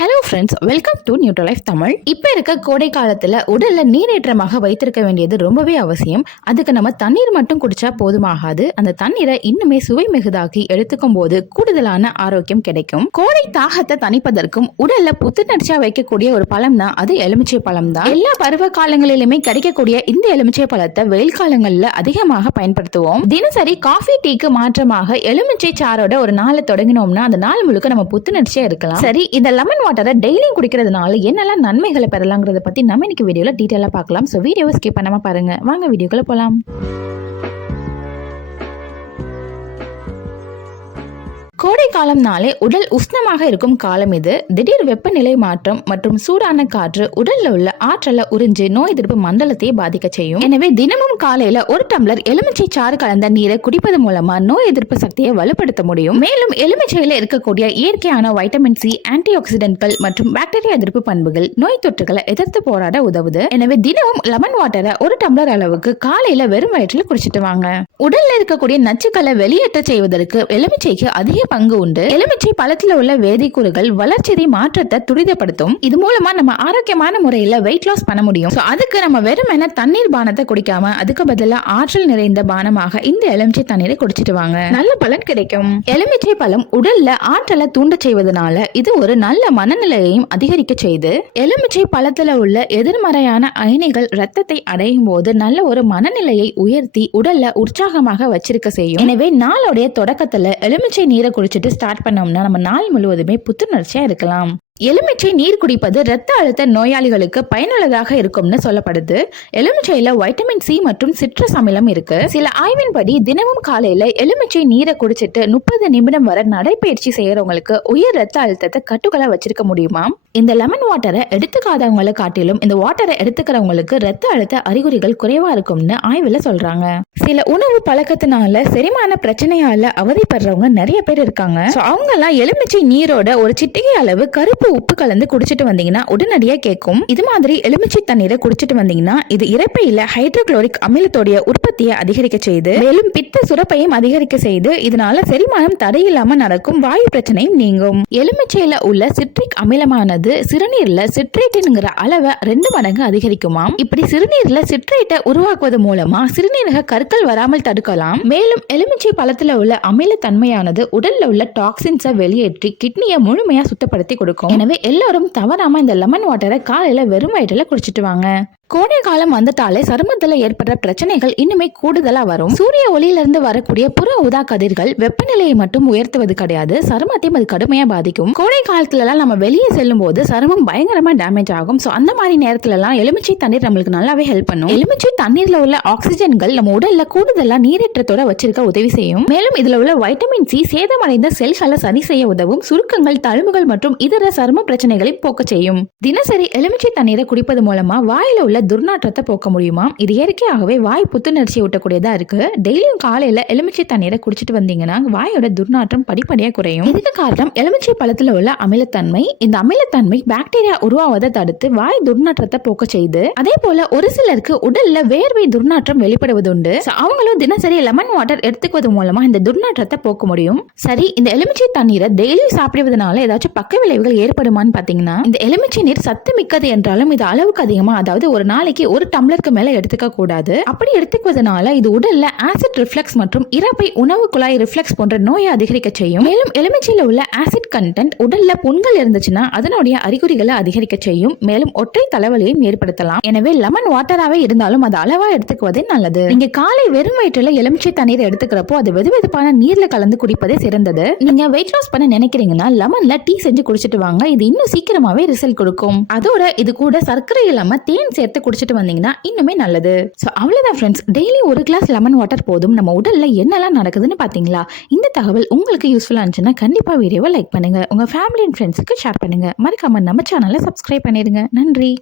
Hello friends, welcome to Neutralife Tamil. இப்போ இருக்க கோடை காலத்தில் உடலில் நீரேற்றமாக வைத்திருக்க வேண்டியது ரொம்பவே அவசியம். அதுக்கு நம்ம தண்ணீர் மட்டும் குடிச்சா போதுமாகாது. அந்த தண்ணீரை இன்னுமே சுவை மிகுதாக்கி எடுத்துக்கும் போது கூடுதலான ஆரோக்கியம் கிடைக்கும். கோடை தாகத்தை தணிப்பதற்கும் உடல்ல புத்துணர்ச்சியா வைக்கக்கூடிய ஒரு பழம் தான் அது எலுமிச்சை பழம் தான். எல்லா பருவ காலங்களிலுமே கிடைக்கக்கூடிய இந்த எலுமிச்சை பழத்தை வெயில் காலங்களில் அதிகமாக பயன்படுத்துவோம். தினசரி காஃபி டீக்கு மாற்றமாக எலுமிச்சை சாரோட ஒரு நாளை தொடங்கினோம்னா அந்த நாள் முழுக்க நம்ம புத்துணர்ச்சியா இருக்கலாம். சரி, இந்த லெமன் வாட்டரை டெய்லியும் குடிக்கிறதுனால என்னெல்லாம் நன்மைகளை பெறலாங்கிறத பத்தி நம்ம இன்னைக்கு வீடியோல டீடைலா பார்க்கலாம். சோ வீடியோவை ஸ்கிப் பண்ணாம பாருங்க. வாங்க வீடியோக்குள்ள போலாம். கோடை காலம்னாலே உடல் உஷ்ணமாக இருக்கும் காலம் இது. திடீர் வெப்பநிலை மாற்றம் மற்றும் சூடான காற்று உடல்ல உள்ள ஆற்றலை உறிஞ்சு நோய் எதிர்ப்பு மண்டலத்தையே பாதிக்க செய்யும். எனவே தினமும் காலையில ஒரு டம்ளர் எலுமிச்சை சாறு கலந்த நீரை குடிப்பது மூலமா நோய் எதிர்ப்பு சக்தியை வலுப்படுத்த முடியும். மேலும் எலுமிச்சையில இருக்கக்கூடிய இயற்கையான வைட்டமின் சி, ஆன்டி ஆக்சிடென்ட்கள் மற்றும் பாக்டீரியா எதிர்ப்பு பண்புகள் நோய் தொற்றுகளை எதிர்த்து போராட உதவுது. எனவே தினமும் லெமன் வாட்டரை ஒரு டம்ளர் அளவுக்கு காலையில வெறும் வயிற்றுல குடிச்சிட்டு வாங்க. உடல்ல இருக்கக்கூடிய நச்சுக்களை வெளியேற்ற செய்வதற்கு எலுமிச்சைக்கு அதிக பங்கு உண்டு. எலுமிச்சை பழத்துல உள்ள வேதிக்கூறுகள் வளர்ச்சிதை மாற்றத்தை துரிதப்படுத்தும். இது மூலமா நம்ம ஆரோக்கியமான முறையில வெயிட் லாஸ் பண்ண முடியும். அதுக்கு நம்ம வெறுமனே தண்ணீர் பானத்தை குடிக்காம அதுக்கு பதிலா ஆற்றல் நிறைந்த பானமாக இந்த எலுமிச்சை தண்ணீரை குடிச்சிட்டு வாங்க. நல்ல பலன் கிடைக்கும். எலுமிச்சை பழம் உடல்ல ஆற்றலை தூண்ட செய்வதனால இது ஒரு நல்ல மனநிலையையும் அதிகரிக்க செய்து. எலுமிச்சை பழத்துல உள்ள எதிர்மறையான அயனிகள் ரத்தத்தை அடையும் போது நல்ல ஒரு மனநிலையை உயர்த்தி உடல்ல உற்சாகமாக வச்சிருக்க செய்யும். எனவே நாளுடைய தொடக்கத்துல எலுமிச்சை நீரை குடிச்சிட்டு ஸ்டார்ட் பண்ணோம்னா நம்ம நாள் முழுவதுமே புத்துணர்ச்சியா இருக்கலாம். எலுமிச்சை நீர் குடிப்பது இரத்த அழுத்த நோயாளிகளுக்கு பயனுள்ளதாக இருக்கும்னு சொல்லப்படுது. எலுமிச்சையில வைட்டமின் சி மற்றும் சிட்ரஸ் அமிலம் இருக்கு. சில ஆய்வின்படி தினமும் காலையில எலுமிச்சை நீரை குடிச்சிட்டு 30 நிமிடம் வரை நடைபயிற்சி செய்யறவங்களுக்கு உயர் ரத்த அழுத்தத்தை கட்டுக்களை வச்சிருக்க முடியுமா? இந்த லெமன் வாட்டரை எடுத்துக்காதவங்களை காட்டிலும் இந்த வாட்டரை எடுத்துக்கிறவங்களுக்கு ரத்த அழுத்த அறிகுறிகள் குறைவா இருக்கும்னு ஆய்வுல சொல்றாங்க. சில உணவு பழக்கத்தினால செரிமான பிரச்சனையால அவதிப்படுறவங்க நிறைய பேர் இருக்காங்க. அவங்க எல்லாம் எலுமிச்சை நீரோட ஒரு சிட்டிகை அளவு கருப்பு உப்பு கலந்து குடிச்சிட்டு வந்தீங்கன்னா உடனடியா கேட்கும். இது மாதிரி எலுமிச்சை தண்ணீரை குடிச்சிட்டு வந்தீங்கன்னா இது இரைப்பையில ஹைட்ரோகுளோரிக் அமிலத்தோடைய உற்பத்தியை அதிகரிக்க செய்து மேலும் பித்த சுரப்பையும் அதிகரிக்க செய்து இதனால செரிமானம் தடையில்லாம நடக்கும். வாயு பிரச்சனையும் நீங்கும். எலுமிச்சையில உள்ள சிட்ரிக் அமிலமானது சிறுநீர்ல சிட்ரேட்டின்ங்கிற அளவை 2 மடங்கு அதிகரிக்குமாம். இப்படி சிறுநீர்ல சிட்ரேட்டை உருவாக்குவது மூலமா சிறுநீரக கற்கள் வராமல் தடுக்கலாம். மேலும் எலுமிச்சை பழத்துல உள்ள அமில தன்மையானது உடல்ல உள்ள டாக்ஸின்ஸை வெளியேற்றி கிட்னியை முழுமையா சுத்தப்படுத்தி கொடுக்கும். எனவே எல்லாரும் தவறாம இந்த லெமன் வாட்டரை காலையில வெறும் வயிற்றுல குடிச்சிட்டு வாங்க. கோடை காலம் வந்துட்டாலே சருமத்துல ஏற்படுற பிரச்சனைகள் இன்னுமே கூடுதலா வரும். சூரிய ஒளியிலிருந்து வரக்கூடிய புற ஊதா கதிர்கள் வெப்பநிலையை மட்டும் உயர்த்துவது கிடையாது, சருமத்தையும் அது கடுமையா பாதிக்கும். கோடை காலத்துல எல்லாம் நம்ம வெளியே செல்லும் போது சருமம் பயங்கரமா டேமேஜ் ஆகும். சோ அந்த மாதிரி நேரத்துல எல்லாம் எலுமிச்சை தண்ணீர் நம்மளுக்கு நல்லாவே ஹெல்ப் பண்ணும். எலுமிச்சை தண்ணீர்ல உள்ள ஆக்சிஜன்கள் நம்ம உடல்ல கூடுதலா நீரேற்றத்தோட வச்சிருக்க உதவி செய்யும். மேலும் இதுல உள்ள வைட்டமின் சி சேதமடைந்த செல்களை சரி செய்ய உதவும். சுருக்கங்கள், தழும்புகள் மற்றும் இதர சரும பிரச்சனைகளை போக்க செய்யும். தினசரி எலுமிச்சை தண்ணீரை குடிப்பது மூலமா வாயில உள்ள துர்நாற்றத்தை போக்க முடியுமா? இது இயற்கையாகவே வாய் புத்துணர்ச்சி ஊட்டக்கூடியதா இருக்கு. டெய்லியும் காலையில எலுமிச்சை தண்ணீரை குடிச்சிட்டு வந்தீங்கன்னா வாயோட துர்நாற்றம் படிப்படியா குறையும். இதுக்கு காரணம் எலுமிச்சை பழத்துல உள்ள அமிலத்தன்மை. இந்த அமிலத்தன்மை பாக்டீரியா உருவாவதை தடுத்து வாய் துர்நாற்றத்தை போக்க செய்து. அதே போல ஒரு சிலருக்கு உடல்ல வேர்வை துர்நாற்றம் வெளிப்படுவது உண்டு. அவங்களும் தினசரி லெமன் வாட்டர் எடுத்துக்குவது மூலமா இந்த துர்நாற்றத்தை போக்க முடியும். சரி, இந்த எலுமிச்சை தண்ணீரை டெய்லி சாப்பிடுவதனால ஏதாச்சும் பக்க விளைவுகள் ஏற்படுமான்னு பாத்தீங்கன்னா இந்த எலுமிச்சை நீர் சத்து மிக்கது என்றாலும் இது அளவுக்கு அதிகமா, அதாவது ஒரு நாளைக்கு ஒரு டம்ளருக்கு மேல எடுத்துக்க கூடாது. அப்படி எடுத்துக்குவதனால இது உடல்ல ஆசிட் ரிஃப்ளெக்ஸ் மற்றும் இறப்பை உணவு குழாய் ரிஃப்ளெக்ஸ் போன்ற நோயை அதிகரிக்க செய்யும். மேலும் எலுமிச்சையில உள்ள ஆசிட் கண்டென்ட் உடல்ல புண்கள் இருந்துச்சுன்னா அதனுடைய அறிகுறிகளை அதிகரிக்க செய்யும். மேலும் ஒற்றை தலைவலியையும் ஏற்படுத்தலாம். எனவே லெமன் வாட்டராவே இருந்தாலும் அது அளவா எடுத்துக்குவதே நல்லது. நீங்க காலை வெறும் வயிற்றுல எலுமிச்சை தண்ணீர் எடுத்துக்கிறப்போ அது வெதுவெதுப்பான நீர்ல கலந்து குடிப்பதே சிறந்தது. நீங்க வெயிட் லாஸ் பண்ண நினைக்கிறீங்கன்னா லெமன்ல டீ செஞ்சு குடிச்சிட்டு வாங்க. இது இன்னும் சீக்கிரமாவே ரிசல்ட் கொடுக்கும். அதோட இது கூட சர்க்கரை இல்லாம தேன் சேர்த்து குடிச்சிட்டு வந்தீங்கன்னா இன்னுமே நல்லது. சோ அவ்வளவுதான் ஃப்ரெண்ட்ஸ், டெய்லி ஒரு கிளாஸ் லெமன் வாட்டர் போதும். நம்ம உடல்ல என்னெல்லாம் நடக்குதுன்னு பாத்தீங்களா? இந்த தகவல் உங்களுக்கு யூஸ்ஃபுல்லா இருந்துச்சுன்னா கண்டிப்பா வீடியோவை லைக் பண்ணுங்க, உங்க ஃபேமிலி அண்ட் ஃப்ரெண்ட்ஸ்க்கு ஷேர் பண்ணுங்க. மறக்காம நம்ம சேனலை சப்ஸ்கிரைப் பண்ணிடுங்க. நன்றி.